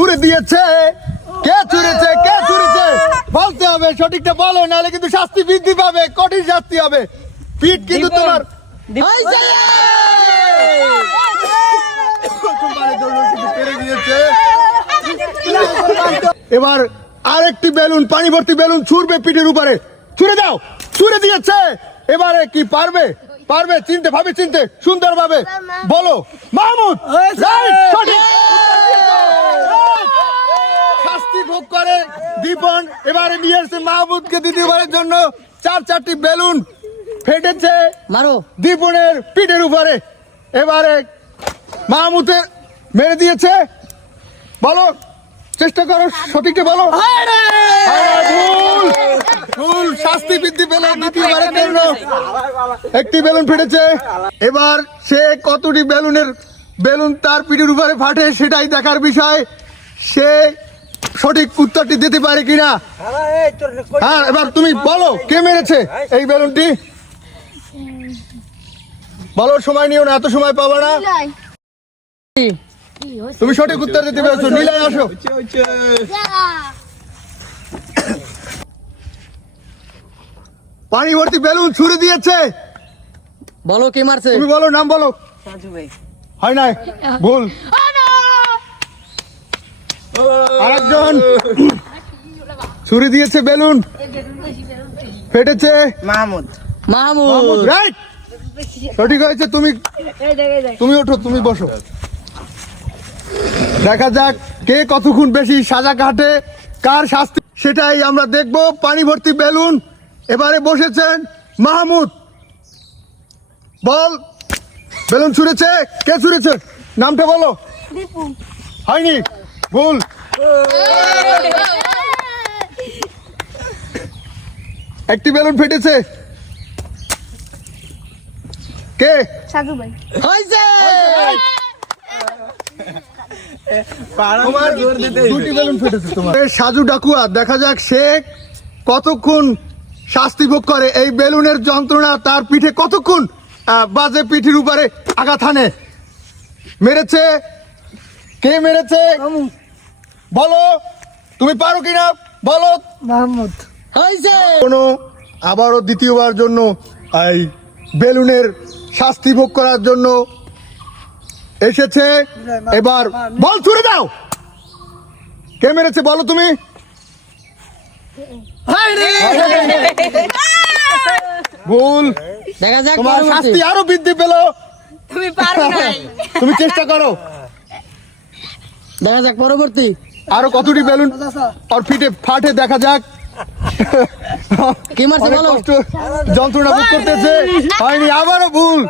ছুড়ে দিয়েছে। কে ছুড়েছে, কে ছুড়েছে বলতে হবে, সঠিকটা বলো, নাহলে কিন্তু শাস্তি বৃদ্ধি পাবে, কঠিন শাস্তি হবে। পিঠ কিন্তু তোমার পেরে দিয়েছে। এবার আরেকটি বেলুন, পানি ভর্তি বেলুন ছুড়বে পিঠের উপরে। ছুড়ে দাও, ছুড়ে দিয়েছে। এবারে কি পারবে? পারবে? চিনতে ভাবে, চিনতে সুন্দর ভাবে বলো। মাহমুদ রাইট, সঠিক। শাস্তি ভোগ করে দীপন। এবারে নিয়ে এসেছে মাহমুদকে দ্বিতীয়বারের জন্য। চারটি বেলুন ফেটেছে মারো দীপনের পিঠের উপরে। এবারে মাহমুদের মেরে দিয়েছে। বলো, চেষ্টা করো, সঠিকটা বলো। ভুল, ভুল। শাস্তি বৃদ্ধি পেল দ্বিতীয়বারের জন্য। একটি বেলুন ফেটেছে। এবার সে কতটি বেলুন তার পিঠের উপরে ফাটে সেটাই দেখার বিষয়। সে সঠিক উত্তরটি দিতে পারে কিনা। হ্যাঁ, এবার তুমি বলো, কে মেরেছে এই বেলুনটি? বলো, সময় নিও না, এত সময় পাবা না। তুমি সঠিক উত্তর দিতে পেরেছো। নীলাই, আসো। পানি ভর্তি বেলুন ছুড়ে দিয়েছে। বলো কে মারছে? তুমি বলো, নাম বলো। হয় নাই, ভুল। আরেকজন ছুড়ে দিয়েছে বেলুন, ফেটেছে। মাহমুদ রাইট, সঠিক হয়েছে। তুমি ওঠো, তুমি বসো। দেখা যাক কে কতক্ষণ বেশি সাজা কাটে, কার শাস্তি সেটাই আমরা দেখব। পানি ভর্তি বেলুন এবারে বসেছেন মাহমুদ। বল, বেলুন ছুঁড়েছে, কে ছুঁড়েছে? নামটা বলো। হয়নি, ভুল। একটি বেলুন ফেটেছে। কে? সাজু ভাই। হইছে। তোমার দুটি বেলুন ফেটেছে তোমার। সাজু ডাকুয়া, দেখা যাক সে কতক্ষণ শাস্তি ভোগ করে। এই বেলুনের যন্ত্রণা তার পিঠে কতক্ষণ বাজে, পিঠের উপরে আঘাত হানে। মেরেছে, কে মেরেছে বলো। তুমি পারো কিনা বলো। মাহমুদ হইছে। কোনো আবারও দ্বিতীয়বার জন্য এই বেলুনের শাস্তি ভোগ করার জন্য এসেছে। এবার বল ছুড়ে দাও। কে মেরেছে বলো তুমি। ভুল। দেখা যাক তোমার শাস্তি আরো বৃদ্ধি পেল। তুমি পারো না। তুমি চেষ্টা করো। দেখা যাক পরবর্তী। আরো কতটি বেলুন আর পিঠে ফাটে, দেখা যাক। কি মারছে অনেক বলো। কষ্ট, যন্ত্রণা ভোগ করতেছে। হয়নি, আবারও ভুল।